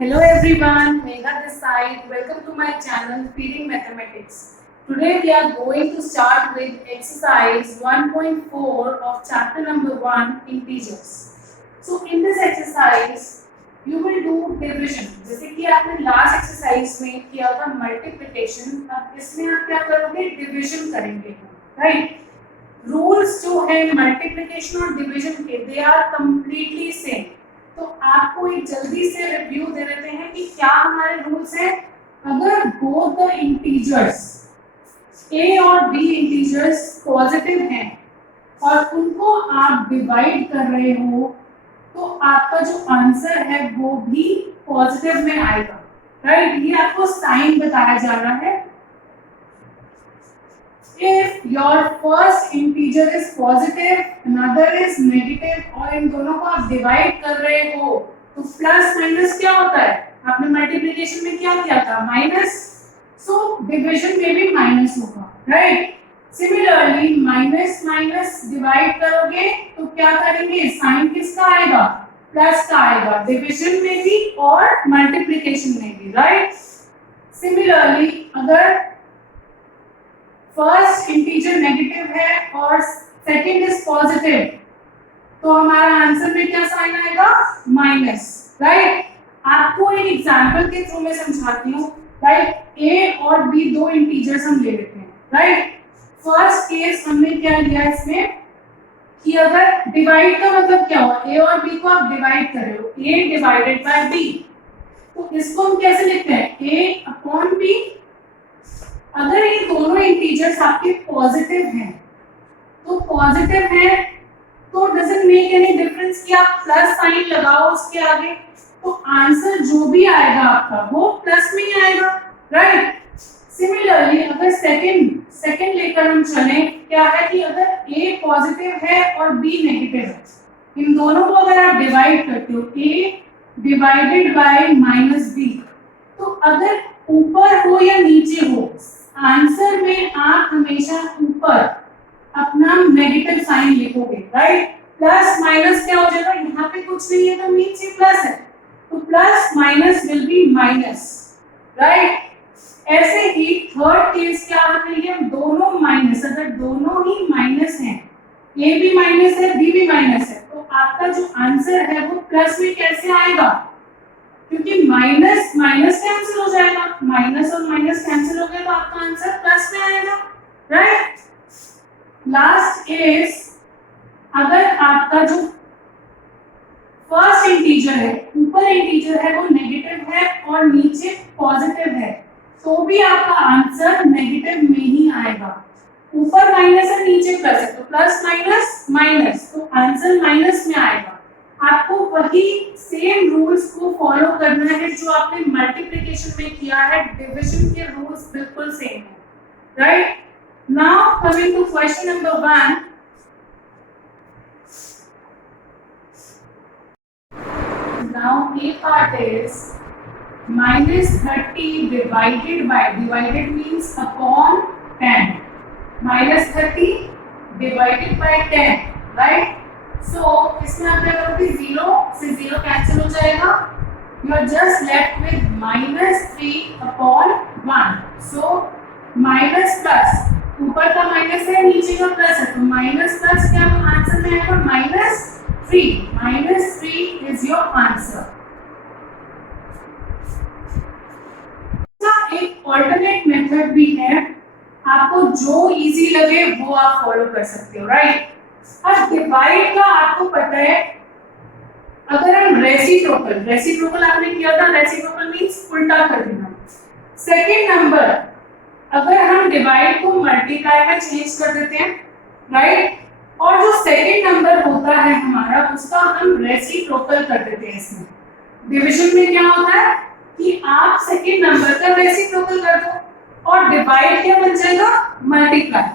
Hello everyone, Megha this side. Welcome to my channel Feeding Mathematics. Today we are going to start with exercise 1.4 of chapter number 1 integers. So in this exercise you will do division. जैसे कि आपने last exercise में किया था multiplication, अब इसमें आप क्या करोगे डिविजन करेंगे, राइट? रूल्स जो है मल्टीप्लिकेशन और डिवीजन के दे आर कंप्लीटली सेम। तो आपको एक जल्दी से रिव्यू दे देते हैं कि क्या हमारे रूल्स हैं। अगर बोथ द इंटीजर्स a और b इंटीजर्स पॉजिटिव हैं और उनको आप डिवाइड कर रहे हो तो आपका जो आंसर है वो भी पॉजिटिव में आएगा, राइट? ये आपको साइन बताया जा रहा है। If your first integer is positive, another is negative और इन दोनों को आप डिवाइड कर रहे हो तो प्लस माइनस क्या होता है? आपने मल्टीप्लिकेशन में क्या किया था? माइनस, सो डिवीजन में भी माइनस होगा, right? Similarly minus minus divide करोगे तो क्या करेंगे? साइन किसका आएगा? प्लस का आएगा, डिवीजन में भी और मल्टीप्लिकेशन में भी, राइट? सिमिलरली अगर फर्स्ट इंटीजर नेगेटिव है और सेकंड इज पॉजिटिव तो हमारा आंसर में क्या साइन आएगा? Minus, right? आपको एक एग्जांपल के थ्रू में समझाती हूँ, राइट? ए और बी दो इंटीजर्स हम ले लेते हैं, राइट? फर्स्ट केस हमने क्या लिया इसमें कि अगर डिवाइड का मतलब क्या हुआ? ए और बी को आप डिवाइड कर रहे हो, ए डिवाइडेड बाय बी, तो इसको हम कैसे लिखते हैं? ए अपॉन बी। अगर ये दोनों इंटीजर्स आपके पॉजिटिव हैं तो पॉजिटिव है तो डजंट मेक एनी डिफरेंस कि आप प्लस साइन लगाओ उसके आगे, तो आंसर जो भी आएगा आपका वो प्लस में ही आएगा, राइट? सिमिलरली अगर सेकंड लेकर हम चलें, क्या है कि अगर ए पॉजिटिव है और बी नेगेटिव है, इन दोनों को अगर आप डिवाइड करते हो ए डिवाइडेड बाय माइनस बी, तो अगर ऊपर हो या नीचे हो आंसर में आप हमेशा ऊपर अपना नेगेटिव साइन लिखोगे, राइट? प्लस माइनस क्या हो जाएगा? यहाँ पे कुछ नहीं है तो मीन्स ये प्लस है, तो plus minus will be minus, right? ऐसे ही थर्ड केस क्या होने लिए दोनों माइनस, अगर दोनों ही माइनस हैं, ए भी माइनस है बी भी माइनस है, तो आपका जो आंसर है वो प्लस में कैसे आएगा? क्योंकि माइनस माइनस कैंसिल हो जाएगा, माइनस और माइनस कैंसिल हो गया तो आपका आंसर प्लस में आएगा, राइट? लास्ट केस अगर आपका जो फर्स्ट इंटीजर है, ऊपर इंटीजर है वो नेगेटिव है और नीचे पॉजिटिव है, तो भी आपका आंसर नेगेटिव में ही आएगा। ऊपर माइनस है नीचे प्लस है, तो प्लस माइनस माइनस, तो आंसर माइनस में आएगा। आपको वही सेम रूल्स को फॉलो करना है जो आपने मल्टीप्लिकेशन में किया है, डिवीजन के रूल्स बिल्कुल सेम है, right? Now coming to question number 1, now a part is -30 divided by, divided means upon 10, -30 divided by 10, right? So इसमें आप क्या करोगे? 0 से 0 कैंसिल हो जाएगा, you are just left with -3 upon 1, so minus plus, ऊपर का माइनस है नीचे का प्लस है, तो माइनस प्लस क्या आंसर में आएगा? -3 is your answer। एक ऑल्टरनेट मेथड भी है, आपको जो इजी लगे वो आप फॉलो कर सकते हो, राइट? अब डिवाइड का आपको पता है, अगर हम रेसिप्रोकल आपने किया था, रेसिप्रोकल मींस उल्टा कर देना। सेकंड नंबर अगर हम डिवाइड को मल्टीप्लाई में चेंज कर देते हैं, राइट? और जो सेकंड नंबर होता है हमारा उसका हम रेसिप्रोकल कर देते हैं। इसमें डिवीजन में क्या होता है कि आप सेकंड नंबर का रेसिप्रोकल कर दो और डिवाइड क्या बन जाएगा? मल्टीप्लाई।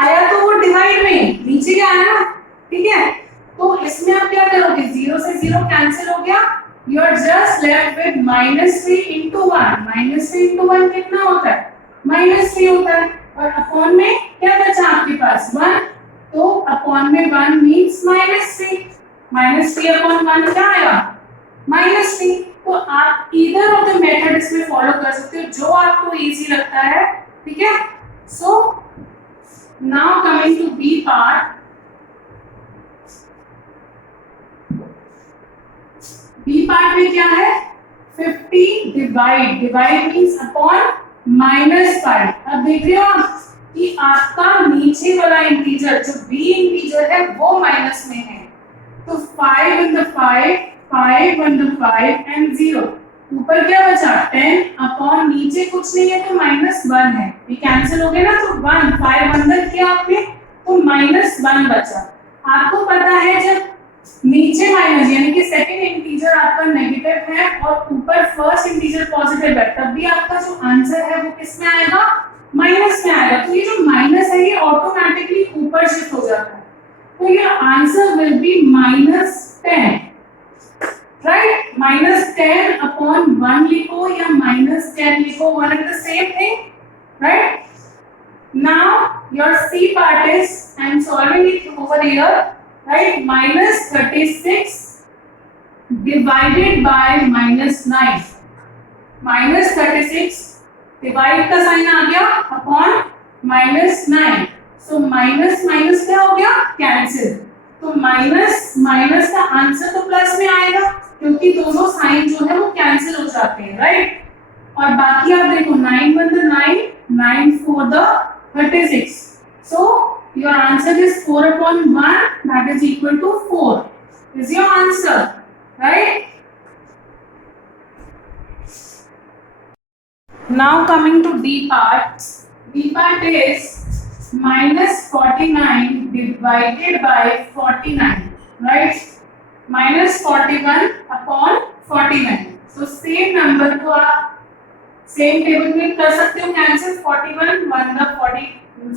आया तो वो डिवाइड में, नीचे क्या आया ना, ठीक है? तो इसमें आप क्या करोगे? 0 से 0 कैंसिल हो गया, you are just left with -3 into 1। -3 into 1 कितना होता है? -3 होता है, और अपॉन में क्या बचा आपके पास? 1, तो अपॉन में 1 मींस -3 अपॉन 1 क्या आया? -3। तो आप ईदर ऑफ द मेथड इसमें फॉलो कर सकते हो, जो आपको इजी लगता है, ठीक है। So now coming to B part. B part में क्या है, 50 डिवाइड मीन्स अपॉन -5। अब देख रहे हो आप कि आपका नीचे वाला इंटीजर जो बी इंटीजर है वो माइनस में है, तो 5 in the 5, 5 in the 5 and 0। ऊपर क्या बचा 10 अपॉन नीचे कुछ नहीं है तो -1 है, ये कैंसिल हो गया ना, तो 1 5 अंदर किया आपने तो -1 बचा। आपको पता है जब नीचे माइनस यानी कि सेकंड इंटीजर आपका नेगेटिव है और ऊपर फर्स्ट इंटीजर पॉजिटिव है, तब भी आपका जो आंसर है वो किस में आएगा, माइनस में आएगा। तो ये जो माइनस है ये ऑटोमेटिकली ऊपर शिफ्ट हो जाता है, तो ये answer will be -10, right. -10 upon 1 लिखो या -10 लिखो, one and the same thing, right. Now your C part is, I am solving it over here, right? -36 divided by -9. -36 divide का साइन आ गया अपॉन -9, सो माइनस माइनस क्या हो गया, cancel. तो minus minus का आंसर तो प्लस में आएगा क्योंकि दोनों साइन जो है वो कैंसिल हो जाते हैं, राइट। और बाकी आप देखो 9 1 the 9, 9 4 the 36, so your answer is 4 upon 1, that is equal to 4 is your answer, right? Now coming to D part. D part is -49 divided by 49, right? -41 upon 49. So same number को आप same table में कर सकते हो cancel, 41 1 the 40,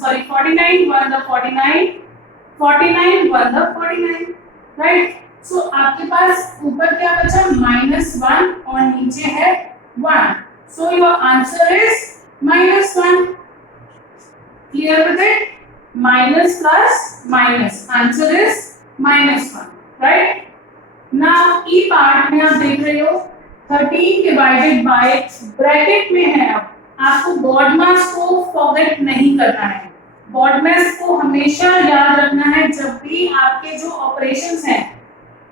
sorry 49 1 the 49, 49 1 the 49, right. So आपके पास ऊपर क्या बचा, -1 और नीचे है 1, so your answer is -1। Clear with it, minus plus minus, answer is -1, right. Now E part में आप देख रहे हो 13 डिवाइडेड बाय, ब्रैकेट में है, अब आपको बॉडमास को फॉरगेट नहीं करना है। बॉडमास को हमेशा याद रखना है जब भी आपके जो ऑपरेशंस हैं,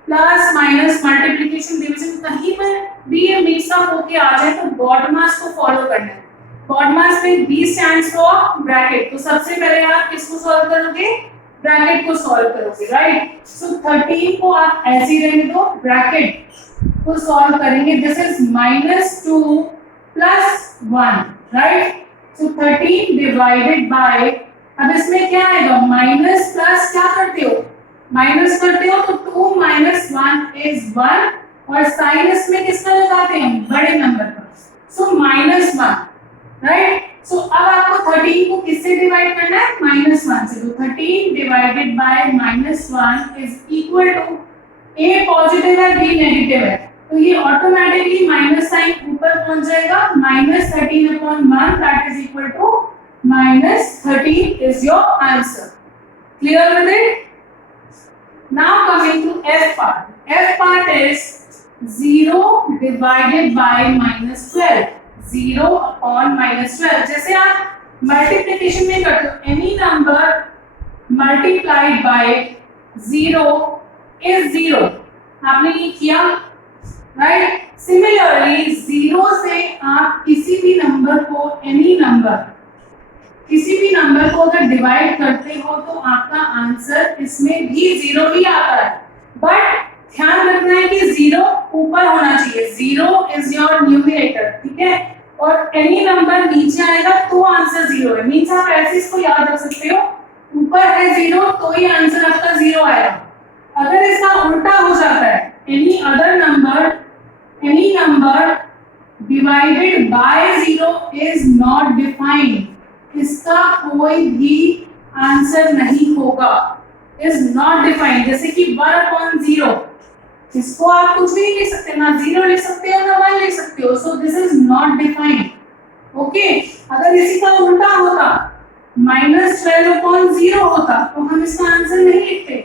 प्लस माइनस मल्टीप्लिकेशन डिवीजन, कहीं पर भी ये मिक्स अप होके आ जाए तो बॉडमास को फॉलो करना है। बॉडमास में B स्टैंड्स फॉर ब्रैकेट, तो सबसे पहले आप किसको सॉल्व करोगे, ब्रैकेट को सॉल्व करोगे, राइट। सो 13 को आप ऐसे ही रहने दो, ब्रैकेट को सॉल्व करेंगे, this is -2 plus 1, right. So 13 divided bye, अब इसमें क्या आएगा, माइनस प्लस क्या करते हो, माइनस करते हो, तो 2 - 1 इज 1, और साइन इसमें किसका लगाते हैं, बड़े नंबर का, सो -1, राइट। सो अब आपको 13 को किससे डिवाइड करना है, -1 से, तो 13 divided by -1 is equal to, A positive है B नेगेटिव है, तो ये ऑटोमेटिकली माइनस साइन ऊपर पहुंच जाएगा, -13 upon 1, that is equal to -13 is your answer. Clear with it? Now coming to F part. F part is 0 divided by -12. 0 upon -12. जैसे आप multiplication में करते हो, any number multiplied by 0 is 0. आपने ये किया, राइट। सिमिलरली 0 से आप किसी भी नंबर को, एनी नंबर, किसी भी नंबर को अगर डिवाइड करते हो तो आपका आंसर इसमें भी 0 ही आता है, बट ध्यान रखना है कि 0 ऊपर होना चाहिए, 0 इज योर न्यूमरेटर, ठीक है, और एनी नंबर नीचे आएगा तो आंसर 0 है, मींस आप ऐसे इसको याद रख सकते हो, ऊपर है 0 तो ही आंसर आपका 0 आएगा। अगर इसका उल्टा हो जाता है, any number divided by 0 is not defined, इसका कोई भी आंसर नहीं होगा, is not defined। जैसे कि 1 upon 0, इसको आप कुछ भी नहीं लिख सकते, ना 0 लिख सकते हो ना 1 लिख सकते हो, so this is not defined, okay. अगर इसी का उल्टा होता, -12 upon 0 होता, तो हम इसका आंसर नहीं लिखते,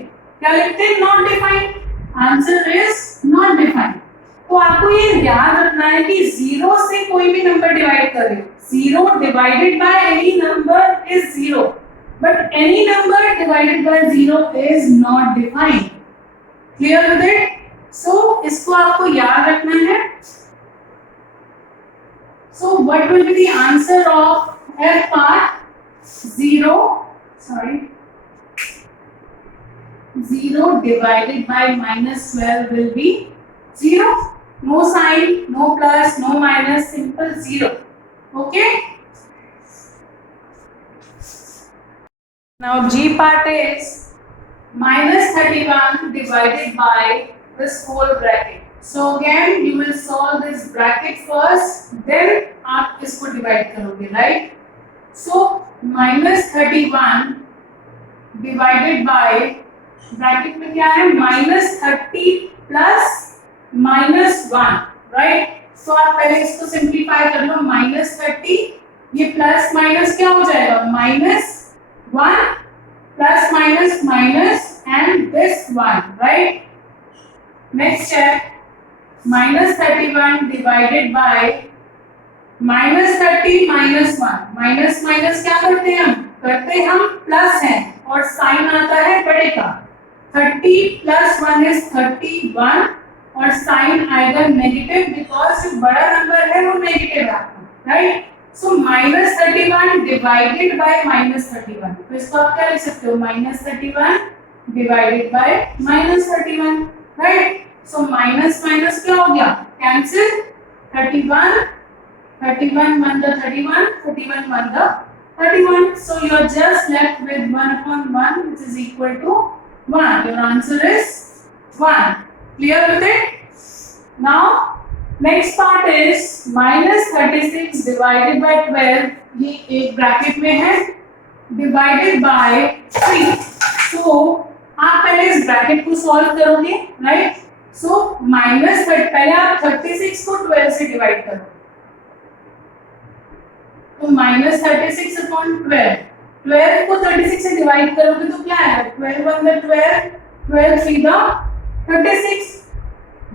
क्या लिखते हैं, not defined, answer is not defined, तो आपको ये याद रखना है कि 0 से कोई भी नंबर डिवाइड करें, 0 divided by any number is 0, but any number divided by 0 is not defined. Clear with it? So इसको आपको याद रखना है। So what will be the answer of F part? 0 divided by -12 will be 0. No sign, no plus, no minus, simple 0. Okay? Now G part is -31 divided by this whole bracket. So again you will solve this bracket first, then आप इसको divide करोगे, right? So -31 divided by bracket में क्या है, -30 plus -1, right? So आप पहले इसको simplify कर लो, -30 ये प्लस माइनस क्या हो जाएगा, -1 plus minus and this one, right? Next step, -31 divided by -30 -1, minus क्या करते हैं हम प्लस है और साइन आता है बड़े का, 30 + 1 is 31 और साइन आएगा नेगेटिव बिकॉज जो बड़ा नंबर है वो नेगेटिव है, राइट? सो -31 डिवाइडेड बाय -31, तो इसको आप क्या लिख सकते हो, -31 divided by -31, right? So minus minus क्या हो गया, cancel, 31 1 the 31, 31 1 the 31, so you are just left with 1/1 which is equal to 1. Your answer is 1. Clear with it? Now next part is -36 divided by 12, ये एक bracket में है, divided by 3. so आप पहले इस ब्रैकेट को सॉल्व करोगे, right? सो पहले आप 36 को 12 से डिवाइड करो, तो -36 अपॉन 12 को 36 से डिवाइड करोगे तो क्या आएगा, 12 1 the 12, 12 3 the 36,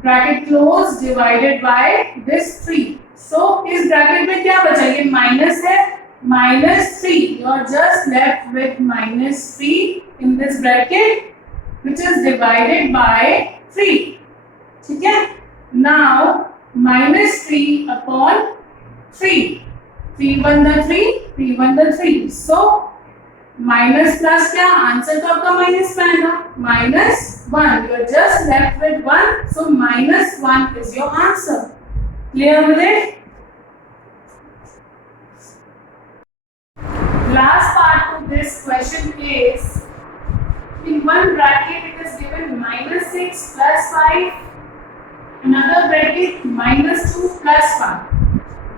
bracket close, divided by this 3. सो इस ब्रैकेट में क्या बचा, ये माइनस है, -3, you are just left with -3 in this bracket which is divided by 3. ठीक है? now -3 upon 3, 3 1 the 3, 3 1 the 3, so minus plus क्या, आंसर तो आपका माइनस में आएगा, -1, you are just left with 1, so -1 is your answer. Clear with it? Last part to this question is, in one bracket it is given -6 plus 5, another bracket -2 plus 1.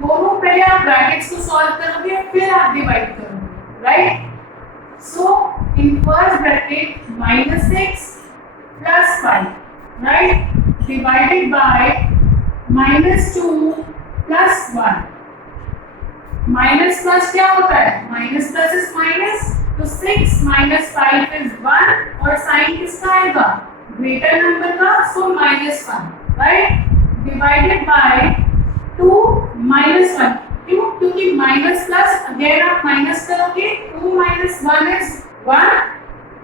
दोनों पहले आप brackets को solve करोगे फिर आप divide करोगे, right? So in first bracket -6 plus 5, right, divided by -2 plus 1. Minus plus क्या होता है, माइनस प्लस इज माइनस, तो 6 - 5 is 1 और साइन किसका आएगा, ग्रेटर नंबर का, सो -1, राइट? डिवाइडेड बाय 2 -1, क्यों, क्योंकि माइनस प्लस अगेन आप माइनस करोगे, 2 - 1 is 1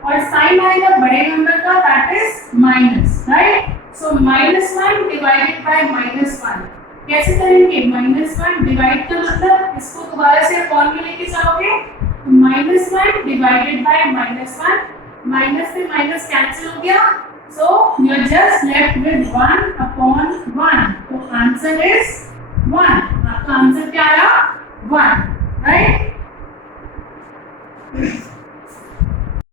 और साइन आएगा बड़े नंबर का, that is minus, right? So -1 divided by -1 कैसे करेंगे, -1 डिवाइड का मतलब इसको दोबारा से अपॉन में लेके जाओगे, तो -1 डिवाइडेड बाय -1, माइनस से माइनस कैंसिल हो गया, so you are just left with 1/1, तो आंसर इज 1. आपका आंसर क्या आया, 1, राइट?